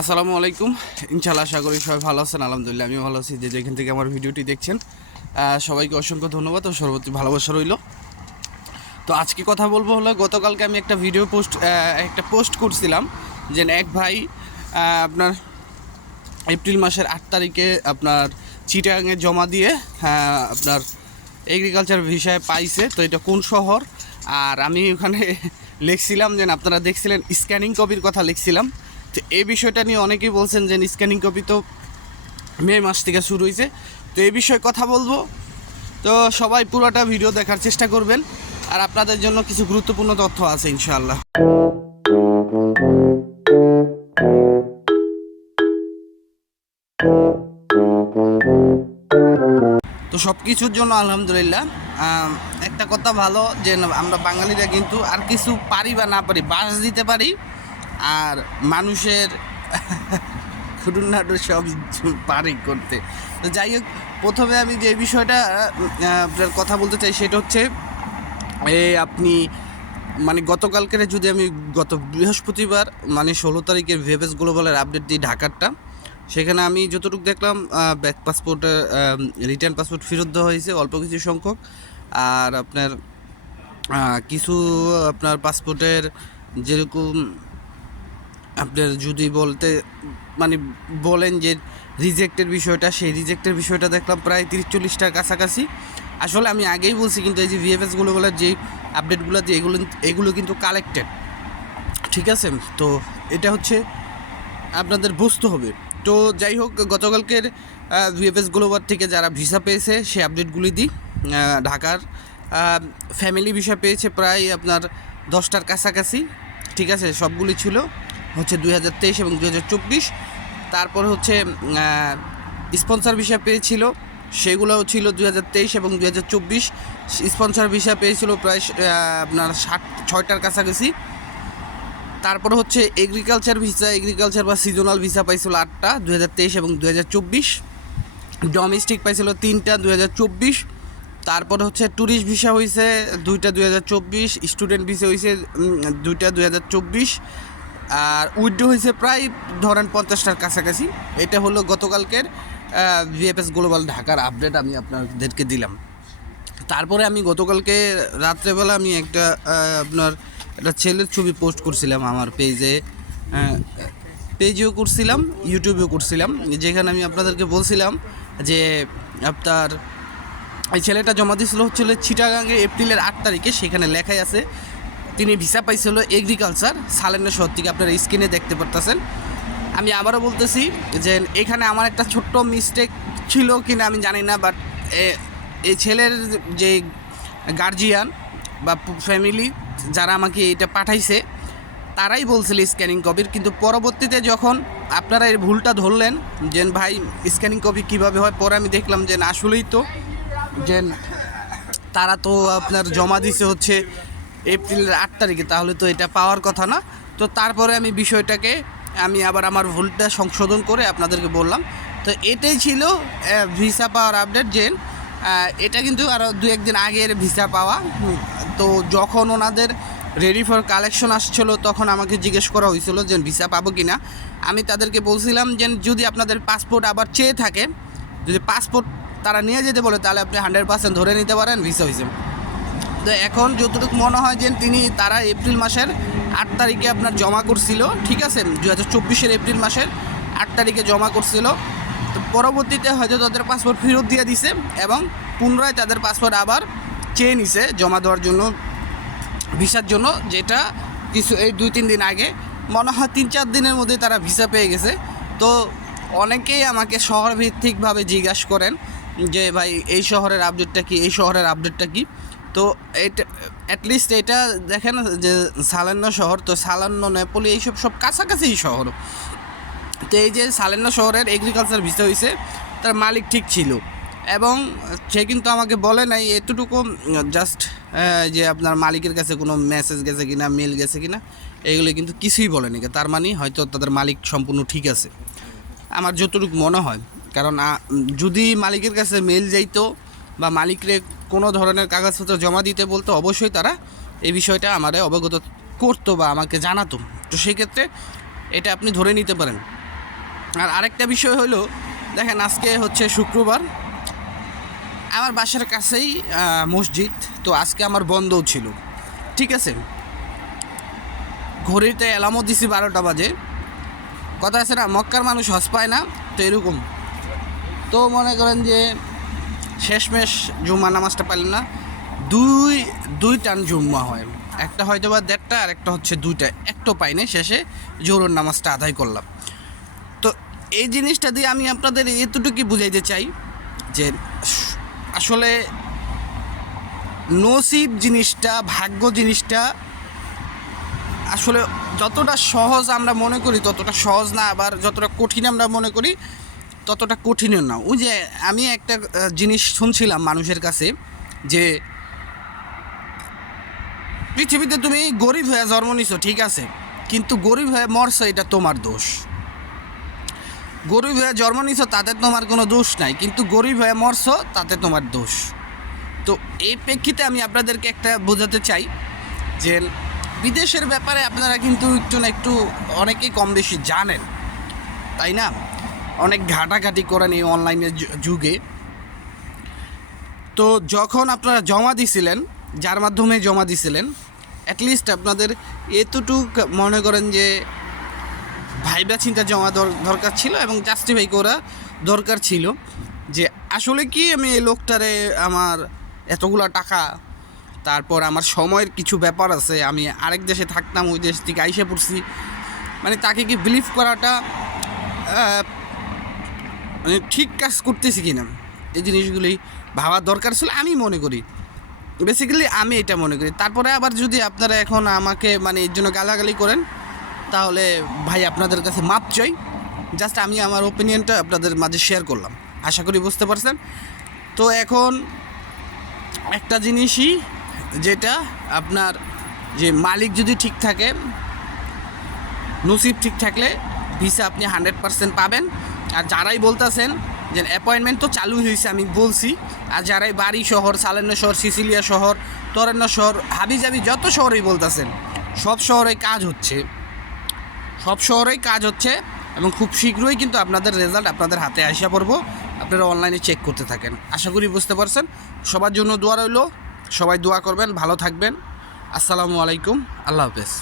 আসসালামু আলাইকুম। ইনশাআল্লাহ আশা করি সবাই ভালো আছেন। আলহামদুলিল্লাহ আমি ভালো আছি। যে যেখান থেকে আমার ভিডিওটি দেখছেন সবাইকে অসংখ্য ধন্যবাদ ও সর্বোচ্চ ভালোবাসা রইল। তো আজকে কথা বলবো হলো, গতকালকে আমি একটা একটা পোস্ট করছিলাম যে এক ভাই আপনার এপ্রিল মাসের 8 তারিখে আপনার চিটাগাঙে জমা দিয়ে আপনার এগ্রিকালচার ভিসায় পাইছে। তো এটা কোন শহর? আর আমি ওখানে লিখছিলাম যে আপনারা দেখছিলেন স্ক্যানিং কপির কথা লিখছিলাম। তো এই বিষয়টা নিয়ে অনেকেই বলছেন যে স্ক্যানিং কপি তো মে মাস থেকে শুরু হয়েছে। তো এই বিষয়ে কথা বলবো। তো সবাই পুরোটা ভিডিও দেখার চেষ্টা করবেন, আর আপনাদের জন্য কিছু গুরুত্বপূর্ণ তথ্য আছে ইনশাআল্লাহ। তো সব কিছুর জন্য আলহামদুলিল্লাহ। একটা কথা ভালো যে আমরা বাঙালিরা কিন্তু আর কিছু পারি বা না পারি, বাস দিতে পারি আর মানুষের খুঁটুনাটু সব পারি করতে। তো যাই হোক, প্রথমে আমি যে বিষয়টা আপনার কথা বলতে চাই সেটা হচ্ছে আপনি মানে গতকালকের, যদি আমি গত বৃহস্পতিবার মানে 16 তারিখের ভিএফএস গ্লোবালের আপডেট দিই ঢাকারটা, সেখানে আমি যতটুকু দেখলাম ব্যাক পাসপোর্টের রিটার্ন পাসপোর্ট ফেরত দেওয়া হয়েছে অল্প কিছু সংখ্যক। আর আপনার কিছু আপনার পাসপোর্টের যেরকম আপনার যদি বলতে মানে বলেন যে রিজেক্টের বিষয়টা, সেই রিজেক্টের বিষয়টা দেখলাম প্রায় 30-40টার কাছাকাছি। আসলে আমি আগেই বলছি, কিন্তু এই যে ভিএফএসগুলো বলার যে আপডেটগুলো দিয়ে এগুলো কিন্তু কালেক্টেড, ঠিক আছে? তো এটা হচ্ছে আপনাদের বুঝতে হবে। তো যাই হোক, গতকালকের ভিএফএস গ্লোবাল থেকে যারা ভিসা পেয়েছে সেই আপডেটগুলি দিই। ঢাকার ফ্যামিলি ভিসা পেয়েছে প্রায় আপনার 10টার কাছাকাছি, ঠিক আছে? সবগুলি ছিল হচ্ছে 2023 এবং 2024। তারপর হচ্ছে স্পন্সর ভিসা পেয়েছিল, সেগুলোও ছিল 2023 এবং 2024। স্পন্সর ভিসা পেয়েছিল প্রায় আপনার 6টার কাছাকাছি। তারপর হচ্ছে এগ্রিকালচার বা সিজনাল ভিসা পাইছিল 8টা 2023 এবং 2024। ডোমেস্টিক পাইছিল 3টা 2024। তারপর হচ্ছে ট্যুরিস্ট ভিসা হয়েছে 2টা 2024। স্টুডেন্ট ভিসা হয়েছে 2টা 2024। আর উইথড্র হয়েছে প্রায় ধরেন 50টার কাছাকাছি। এটা হলো গতকালকের ভিএফএস গ্লোবাল ঢাকার আপডেট আমি আপনাদেরকে দিলাম। তারপরে আমি গতকালকে রাত্রেবেলা আমি আপনার একটা ছেলের ছবি পোস্ট করছিলাম আমার পেজেও করছিলাম, ইউটিউবেও করছিলাম, যেখানে আমি আপনাদেরকে বলছিলাম যে আপনার এই ছেলেটা জমা দিয়েছিল হচ্ছিল চিটাগাঙে এপ্রিলের 8 তারিখে। সেখানে লেখাই আছে তিনি ভিসা পাইছিল এগ্রিকালচার সালেন্না শহর থেকে। আপনারা স্ক্রিনে দেখতে পারতেছেন। আমি আবারও বলতেছি যে এখানে আমার একটা ছোট্ট মিস্টেক ছিল কিনা আমি জানি না, বাট এই ছেলের যে গার্জিয়ান বা ফ্যামিলি যারা আমাকে এটা পাঠাইছে তারাই বলছিল স্ক্যানিং কপির, কিন্তু পরবর্তীতে যখন আপনারা এই ভুলটা ধরলেন যে ভাই স্ক্যানিং কপি কীভাবে হয়, পরে আমি দেখলাম যে আসলেই তো যে তারা তো আপনার জমা দিছে হচ্ছে এপ্রিলের 8 তারিখে, তাহলে তো এটা পাওয়ার কথা না। তো তারপরে আমি বিষয়টাকে আবার আমার ভুলটা সংশোধন করে আপনাদেরকে বললাম। তো এটাই ছিল ভিসা পাওয়ার আপডেট। যে এটা কিন্তু আরও 2-1 দিন আগের ভিসা পাওয়া। তো যখন ওনাদের রেডি ফর কালেকশন আসছিল তখন আমাকে জিজ্ঞেস করা হয়েছিল যে ভিসা পাবো কি না। আমি তাদেরকে বলছিলাম যে যদি আপনাদের পাসপোর্ট আবার চেয়ে থাকে, যদি পাসপোর্ট তারা নিয়ে যেতে বলে, তাহলে আপনি 100% ধরে নিতে পারেন ভিসা হয়েছে। তো এখন যতটুকু মনে হয় যে তারা এপ্রিল মাসের 8 তারিখে আপনার জমা করছিল, ঠিক আছে? 2024-এর এপ্রিল মাসের 8 তারিখে জমা করছিল। তো পরবর্তীতে হয়তো তাদের পাসপোর্ট ফেরত দিয়ে দিছে এবং পুনরায় তাদের পাসপোর্ট আবার চেয়ে নিছে জমা দেওয়ার জন্য ভিসার জন্য, যেটা কিছু এই 2-3 দিন আগে মনে হয় 3-4 দিনের মধ্যে তারা ভিসা পেয়ে গেছে। তো অনেকেই আমাকে শহরভিত্তিকভাবে জিজ্ঞাসা করেন যে ভাই এই শহরের আপডেটটা কি, এই শহরের আপডেটটা কি। তো এটা অ্যাটলিস্ট এটা দেখেন যে সালেন্না শহর, তো সালান্ন নেপোলি এইসব সব কাছাকাছি শহর। তো এই যে সালেন্না শহরের এগ্রিকালচার ভিসা হয়েছে, তার মালিক ঠিক ছিল এবং সে কিন্তু আমাকে বলে নাই এতটুকু জাস্ট যে আপনার মালিকের কাছে কোনো মেসেজ গেছে কিনা, মেল গেছে কিনা, এগুলো কিন্তু কিছুই বলেনি। তার মানে হয়তো তাদের মালিক সম্পূর্ণ ঠিক আছে আমার যতটুকু মনে হয়। কারণ যদি মালিকের কাছে মেল যাইতো বা মালিকরে কোনো ধরনের কাগজপত্র জমা দিতে বলতো, অবশ্যই তারা এই বিষয়টা আমারে অবগত করতো বা আমাকে জানাতো। তো সেই ক্ষেত্রে এটা আপনি ধরে নিতে পারেন আর আরেকটা বিষয় হলো, দেখেন আজকে হচ্ছে শুক্রবার, আমার বাসার কাছেই মসজিদ, তো আজকে আমার বন্ধও ছিল, ঠিক আছে। ঘড়িতে অ্যালার্মও দিছি 12টা বাজে। কথা আছে না, মক্কার মানুষ হজ পায় না, তো এরকম। তো মনে করেন যে শেষমেশ জুম্মা নামাজটা পাইলাম না। দুই টান জুম্মা হয়, একটা হয়তো বা 1:30 আর একটা হচ্ছে 2টা, একটাও পাই নাই। শেষে জোহরের নামাজটা আদায় করলাম। তো এই জিনিসটা দিয়ে আমি আপনাদের এতটুকুই বুঝাইতে চাই যে আসলে নসিব জিনিসটা, ভাগ্য জিনিসটা আসলে যতটা সহজ আমরা মনে করি ততটা সহজ না, আবার যতটা কঠিন আমরা মনে করি ততটা কঠিনও না। ওই যে আমি একটা জিনিস শুনছিলাম মানুষের কাছে, যে পৃথিবীতে তুমি গরিব হয়ে জন্ম নিছো, ঠিক আছে, কিন্তু গরিব হয়ে মরছো এটা তোমার দোষ। গরিব হয়ে জন্ম নিছো তাতে তোমার কোনো দোষ নাই, কিন্তু গরিব হয়ে মরছো তাতে তোমার দোষ। তো এই প্রেক্ষিতে আমি আপনাদেরকে একটা বোঝাতে চাই যে বিদেশের ব্যাপারে আপনারা কিন্তু একটু না একটু অনেকেই কম বেশি জানেন, তাই না? অনেক ঘাটাঘাটি করেন এই অনলাইনের যুগে। তো যখন আপনারা জমা দিছিলেন, যার মাধ্যমে জমা দিছিলেন, অ্যাটলিস্ট আপনাদের এতটুক মনে করেন যে ভাইবা চিন্তা জমা দরকার ছিল এবং জাস্টিফাই করা দরকার ছিল যে আসলে কি আমি এই লোকটারে আমার এতগুলো টাকা, তারপর আমার সময়ের কিছু ব্যাপার আছে, আমি আরেক দেশে থাকতাম, ওই দেশ থেকে আইসে পড়ছি, মানে তাকে কি বিলিভ করাটা মানে ঠিক কাজ করতেছি কিনা, এই জিনিসগুলি ভাবার দরকার ছিল আমি মনে করি। বেসিক্যালি আমি এটা মনে করি। তারপরে আবার যদি আপনারা এখন আমাকে মানে এর জন্য গালাগালি করেন, তাহলে ভাই আপনাদের কাছে মাপ চাই। জাস্ট আমি আমার ওপিনিয়নটা আপনাদের মাঝে শেয়ার করলাম, আশা করি বুঝতে পারছেন। তো এখন একটা জিনিসই, যেটা আপনার যে মালিক যদি ঠিক থাকে, নসিব ঠিক থাকলে ভিসা আপনি 100% পাবেন। আর যারাই বলতেছেন যে অ্যাপয়েন্টমেন্ট তো চালু হয়েছে, আমি বলছি, আর যারাই বাড়ি শহর, সালেন্না শহর, সিসিলিয়া শহর, তরেন্না শহর, হাবিজাবি যত শহরেই বলতেছেন, সব শহরেই কাজ হচ্ছে, সব শহরেই কাজ হচ্ছে এবং খুব শীঘ্রই কিন্তু আপনাদের রেজাল্ট আপনাদের হাতে আসা পড়বো। আপনারা অনলাইনে চেক করতে থাকেন। আশা করি বুঝতে পারছেন। সবার জন্য দোয়া রইল, সবাই দোয়া করবেন, ভালো থাকবেন। আসসালামু আলাইকুম, আল্লাহ হাফেজ।